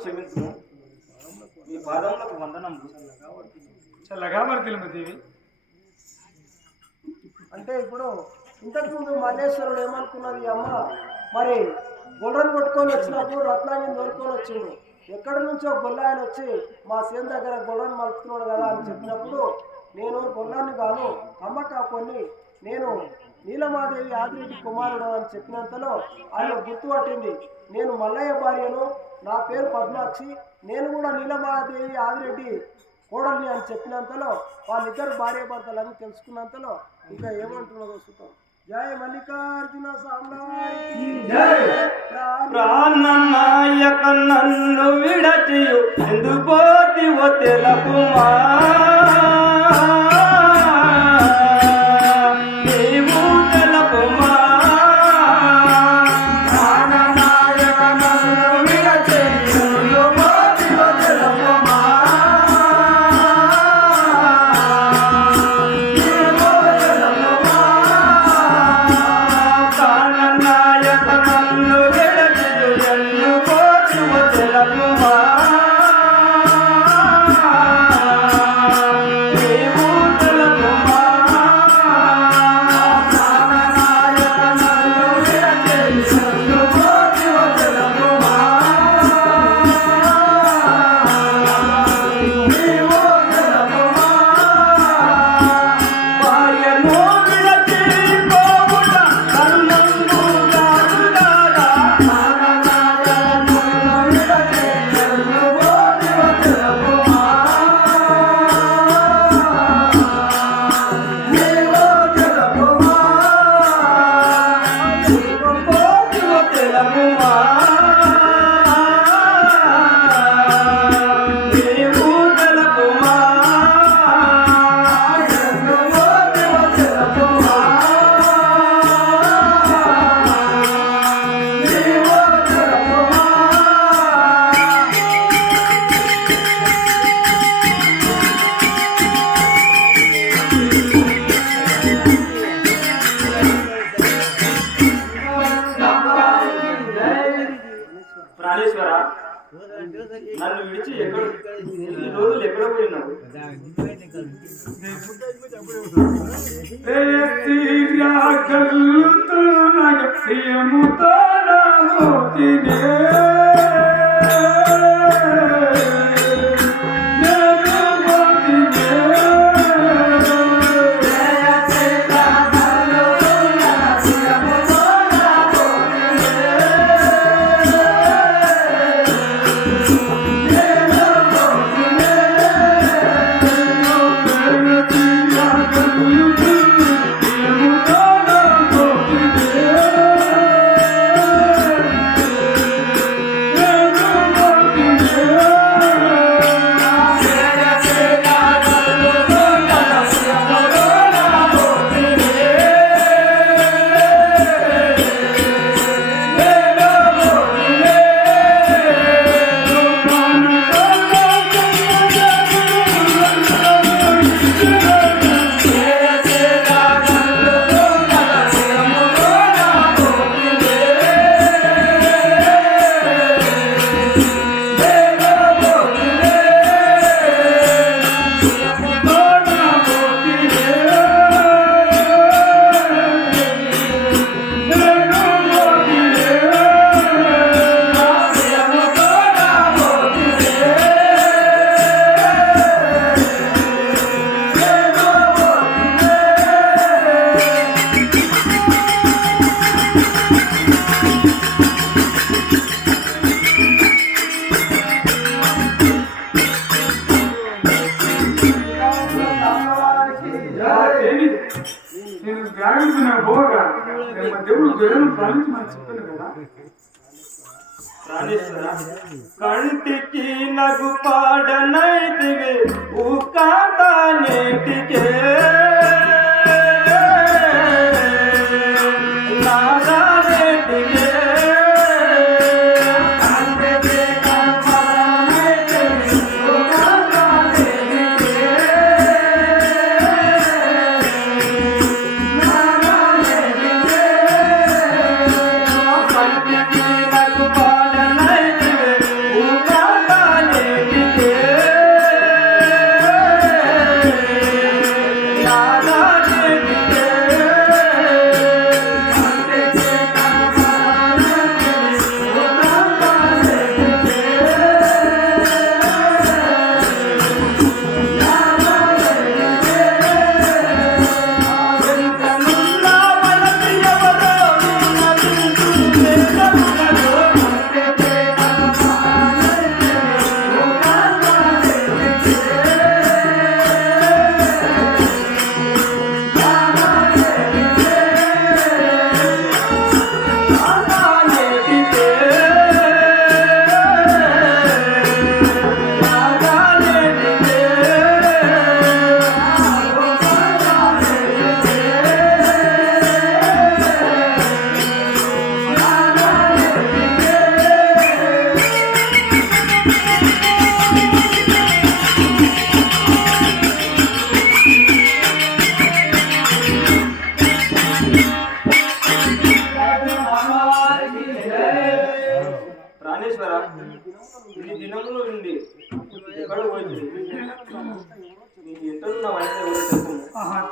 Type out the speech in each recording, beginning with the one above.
క్షమించు. మీ పాదములకు వందనములు చల్లగా మరి తిరుమతివి అంటే ఇప్పుడు ఇంతకుముందు మల్లేశ్వరుడు ఏమనుకున్నది అమ్మ? మరి గుర్రం కొట్టుకొని వచ్చినప్పుడు రత్నాన్ని దొరుకుకొని వచ్చిండు. ఎక్కడి నుంచో గొల్లాయన వచ్చి మా సేన్ దగ్గర గొర్రెని మలుపుతున్నాడు కదా అని చెప్పినప్పుడు నేను గొల్లాన్ని కాను అమ్మ కాకొని నేను నీలమాదేవి ఆదిరెడ్డి కుమారుడు అని చెప్పినంతలో ఆయన గుర్తుపట్టింది నేను మల్లయ్య భార్యను నా పేరు పద్మాక్షి నేను కూడా నీలమాదేవి ఆదిరెడ్డి కోడల్ని అని చెప్పినంతలో వాళ్ళిద్దరు భార్య భర్తలని తెలుసుకున్నంతలో ఇంకా ఏమంటున్నదో చూద్దాం. జయ మల్లికార్జున సామ్రాజ్ఞి ప్రాణ ప్రాణనాయక నన్ను విడచియు. ఎందుకోతివో తెలుపుమా నీవు Te tira కంటికి నగు పాడనైతివి ఊకాంత నేటికే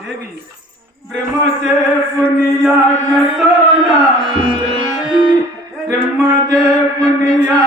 देवी ब्रह्म देव निया ब्रह्म देव निया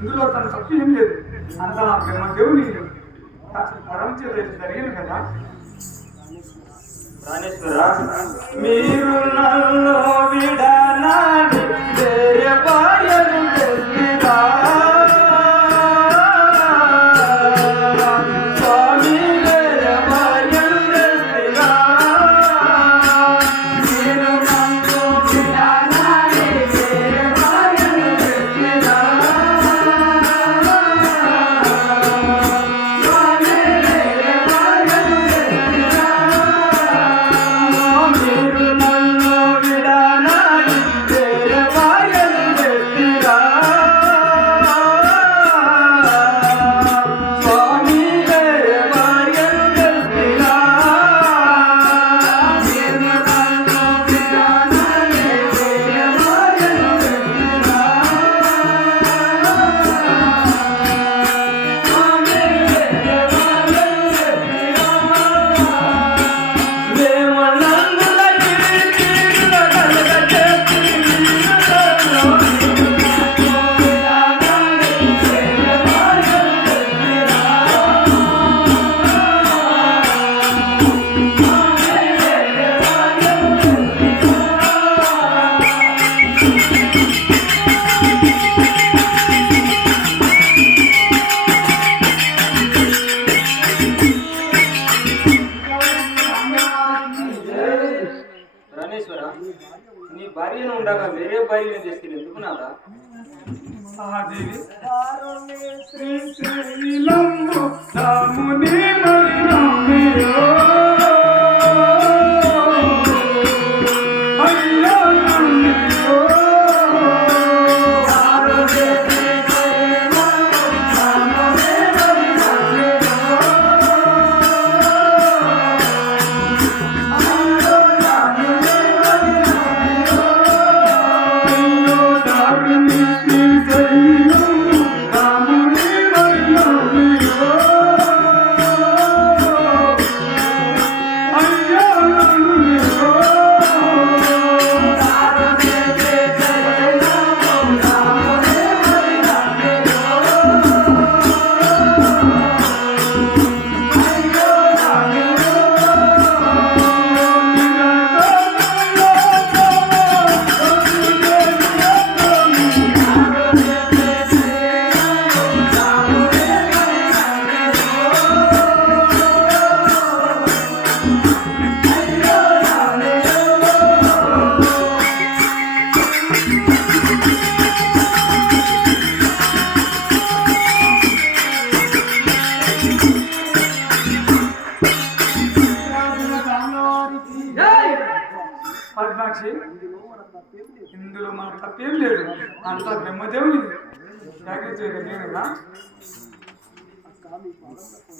ఇందులో తన తప్పు ఏం లేదు. అంతా నా ప్రేమ దేవుని మరణించేది జరిగింది కదా? మీరు నన్ను విడనాడి జయపాయను ఉండగా వేరే బయలు చేస్తే ఎందుకు నాదా? శ్రీ ఇందులో మన తప్పేం లేదు. ఇందులో అంతా బ్రహ్మదేవుని. జాగ్రత్త